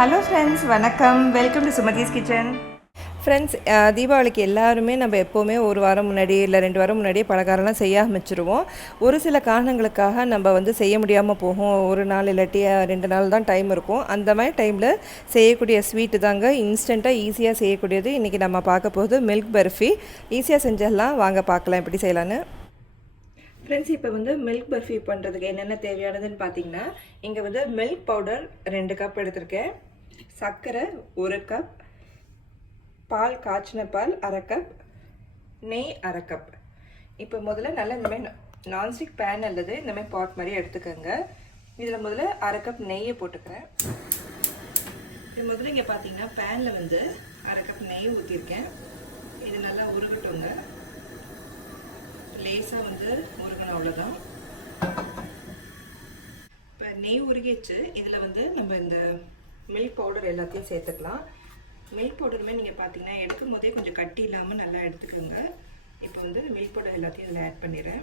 Hello friends, வணக்கம். Welcome to Sumathi's kitchen. Friends, தீபாவளிக்கு எல்லாருமே நம்ம எப்போவுமே ஒரு வாரம் முன்னாடி இல்லை 2 வாரம் முன்னாடியே பலகாரம்லாம் செய்ய ஆரம்பிச்சிருவோம். ஒரு சில காரணங்களுக்காக நம்ம செய்ய முடியாமல் போகும். ஒரு நாள் இல்லாட்டி 2 நாள் தான் டைம் இருக்கும். அந்த மாதிரி டைமில் செய்யக்கூடிய ஸ்வீட்டு தாங்க இன்ஸ்டண்ட்டாக ஈஸியாக செய்யக்கூடியது. இன்றைக்கி நம்ம பார்க்க போகுது மில்க் பர்ஃபி. ஈஸியாக செஞ்சிடலாம், வாங்க பார்க்கலாம் எப்படி செய்யலான்னு. ஃப்ரெண்ட்ஸ், இப்போ மில்க் பர்ஃபி பண்ணுறதுக்கு என்னென்ன தேவையானதுன்னு பார்த்தீங்கன்னா, இங்கே மில்க் பவுடர் 2 கப் எடுத்திருக்கேன், சர்க்கரை 1 கப், பால் காய்ச்சின பால் 1/2 கப், நெய் 1/2 கப். இப்போ முதல்ல நல்லா இந்த மாதிரி நான்ஸ்டிக் பேன் அல்லது இந்த மாதிரி பாட் மாதிரி எடுத்துக்கோங்க. இதில் முதல்ல 1/2 கப் நெய்யை போட்டுக்கிறேன். இது முதல்ல இங்கே பார்த்தீங்கன்னா பேனில் 1/2 கப் நெய் ஊற்றிருக்கேன். இது நல்லா உருகட்டுங்க, லேசாக உருகணும், அவ்வளோதான். இப்போ நெய் உருகிச்சு. இதில் நம்ம இந்த மில்க் பவுடர் எல்லாத்தையும் சேர்த்துக்கலாம். மில்க் பவுடருமே நீங்கள் பார்த்தீங்கன்னா எடுக்கும் போதே கொஞ்சம் கட்டி இல்லாமல் நல்லா எடுத்துக்கோங்க. இப்போ மில்க் பவுடர் எல்லாத்தையும் இதில் ஆட் பண்ணிடுறேன்.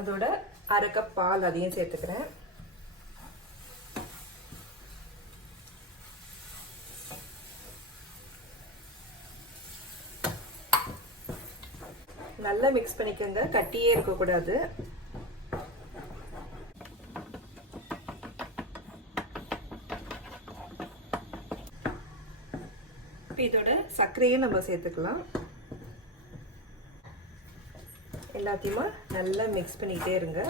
அதோட 1/2 கப் பால் அதையும் சேர்த்துக்கிறேன். நல்லா மிக்ஸ் பண்ணிக்கோங்க, கட்டியே இருக்கக்கூடாது. இதோட சர்க்கரையும் நம்ம சேர்த்துக்கலாம். எல்லாத்தையுமே நல்லா மிக்ஸ் பண்ணிக்கிட்டே இருங்க.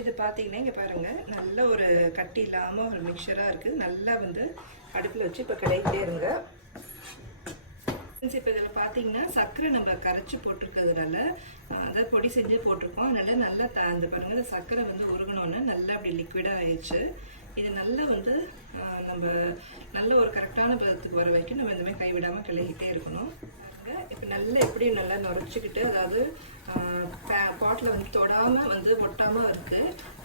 இது பார்த்தீங்கன்னா இங்கே பாருங்கள், நல்ல ஒரு கட்டி இல்லாமல் ஒரு மிக்சராக இருக்குது. நல்லா அடுப்பில் வச்சு இப்போ கிளறிக்கிட்டே இருங்க. இப்போ இதில் பார்த்தீங்கன்னா சர்க்கரை நம்ம கரைச்சி போட்டிருக்கிறதுனால, அதாவது பொடி செஞ்சு போட்டிருக்கோம். அதனால் நல்லா அந்த பாருங்கள், சர்க்கரை உருகணுன்னு நல்லா அப்படி லிக்விடாக ஆயிடுச்சு. இது நல்லா நம்ம நல்ல ஒரு கரெக்டான பதத்துக்கு வர வரைக்கும் நம்ம இந்த மாதிரி கைவிடாமல் கிளறிக்கிட்டே இருக்கணும். இப்போ நல்லா எப்படி நல்லா நுரைச்சிக்கிட்டு, அதாவது பாட்டில் தொடாமல் ஒட்டாமல் இருக்குது.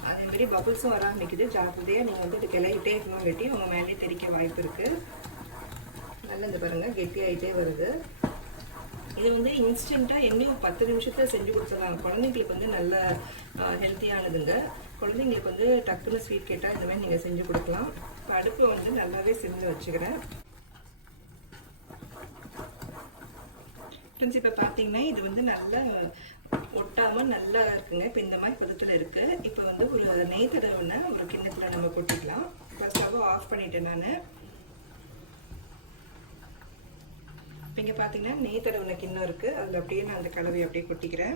அதேமாரி பபுள்ஸும் வர ஆரம்பிக்குது. ஜாக்கிரதையாக நீங்கள் இது கிளறிக்கிட்டே இருக்கணும், வெட்டி அவங்க மேலே தெரிக்க வாய்ப்பு இருக்குது. நல்லா இந்த பாருங்கள் கெட்டியாகிட்டே வருது. இது இன்ஸ்டண்ட்டாக இன்னும் 10 நிமிஷத்தில் செஞ்சு கொடுத்துடலாம். குழந்தைங்களுக்கு நல்ல ஹெல்த்தியானதுங்க. குழந்தைங்களுக்கு டக்குன்னு ஸ்வீட் கேட்டால் இந்த மாதிரி நீங்கள் செஞ்சு கொடுக்கலாம். இப்போ அடுப்பு நல்லாவே சிம்மில் வச்சுக்கிறேன். ஃப்ரெண்ட்ஸ், இப்போ பார்த்தீங்கன்னா இது நல்லா ஒட்டாமல் நல்லா இருக்குங்க. இப்போ இந்த மாதிரி பதத்தில் இருக்குது. இப்போ ஒரு நெய் தடவைன்னா ஒரு கிண்ணத்தில் நம்ம கொட்டிக்கலாம். இப்போ ஸ்டவ் ஆஃப் பண்ணிட்டேன் நான். இப்போ இங்கே பார்த்தீங்கன்னா நெய் தடவின கிண்ணம் இருக்குது. அதில் அப்படியே நான் அந்த கலவையை அப்படியே கொட்டிக்கிறேன்.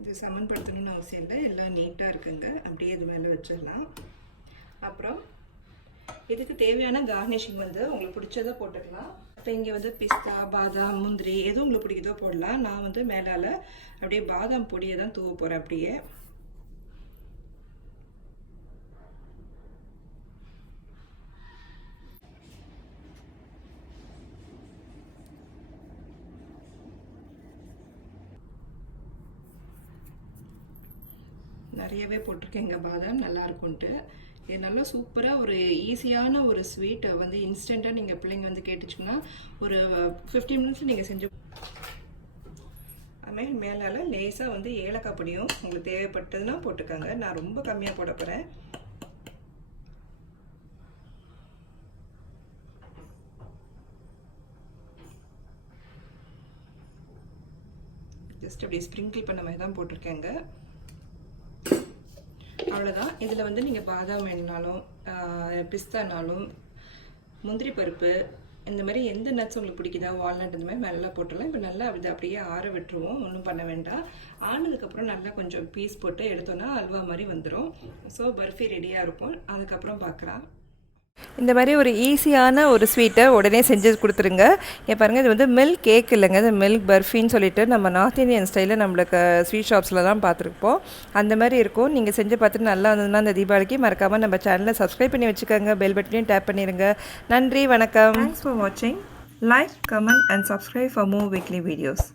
இது சமன்படுத்தணும்னு அவசியம் இல்லை, எல்லாம் நீட்டாக இருக்குங்க. அப்படியே இது மேலே வச்சிடலாம். அப்புறம் இதுக்கு தேவையான கார்னிஷிங் உங்களுக்கு பிடிச்சதை போட்டுக்கலாம். இப்போ இங்கே பிஸ்தா, பாதாம், முந்திரி எதுவும் உங்களுக்கு பிடிக்குதோ போடலாம். நான் மேலால் அப்படியே பாதாம் பொடியை தான் தூவ போகிறேன். அப்படியே நிறையவே போட்டிருக்கேங்க பாதாம், நல்லா இருக்கும்ன்ட்டு. இது நல்லா சூப்பராக ஒரு ஈஸியான ஒரு ஸ்வீட்டை இன்ஸ்டண்ட்டாக நீங்கள் பிள்ளைங்க கேட்டுச்சுங்கன்னா ஒரு 15 மினிட்ஸில் நீங்கள் செஞ்சு. அதுமாதிரி மேலால் லேசாக ஏலக்காய் பொடியும் உங்களுக்கு தேவைப்பட்டதுன்னா போட்டுக்கோங்க. நான் ரொம்ப கம்மியாக போட போகிறேன். ஜஸ்ட் அப்படி ஸ்ப்ரிங்கிள் பண்ண மாதிரி தான் போட்டிருக்கேங்க. அவ்வளோதான். இதில் நீங்கள் பாதாம் வேணுனாலும், பிஸ்தானாலும், முந்திரி பருப்பு, இந்த மாதிரி எந்த நட்ஸ் உங்களுக்கு பிடிக்குதா, வால்நட் இந்த மாதிரி நல்லா போட்டுடலாம். இப்போ நல்லா இது அப்படியே ஆற விட்டுருவோம், ஒன்றும் பண்ண வேண்டாம். ஆனதுக்கப்புறம் நல்லா கொஞ்சம் பீஸ் போட்டு எடுத்தோன்னா அல்வா மாதிரி வந்துடும். ஸோ பர்ஃபி ரெடியாக இருக்கும். அதுக்கப்புறம் பார்க்குறேன். இந்த மாதிரி ஒரு ஈஸியான ஒரு ஸ்வீட்டை உடனே செஞ்சு கொடுத்துருங்க. இங்கே பாருங்கள், இது மில்க் கேக் இல்லைங்க, இது மில்க் பர்ஃபின்னு சொல்லிட்டு நம்ம நார்த் இந்தியன் ஸ்டைலில் நம்மளுக்கு ஸ்வீட் ஷாப்ஸில் தான் பார்த்துருப்போம். அந்த மாதிரி இருக்கும். நீங்கள் செஞ்சு பார்த்துட்டு நல்லா வந்ததுன்னா அந்த தீபாவளிக்கு மறக்காமல் நம்ம சேனலை சப்ஸ்கிரைப் பண்ணி வச்சுக்கோங்க. பெல் பட்டனையும் டேப் பண்ணிடுங்க. நன்றி, வணக்கம். தேங்க்ஸ் ஃபார் வாட்சிங். Like, comment and subscribe for more weekly videos.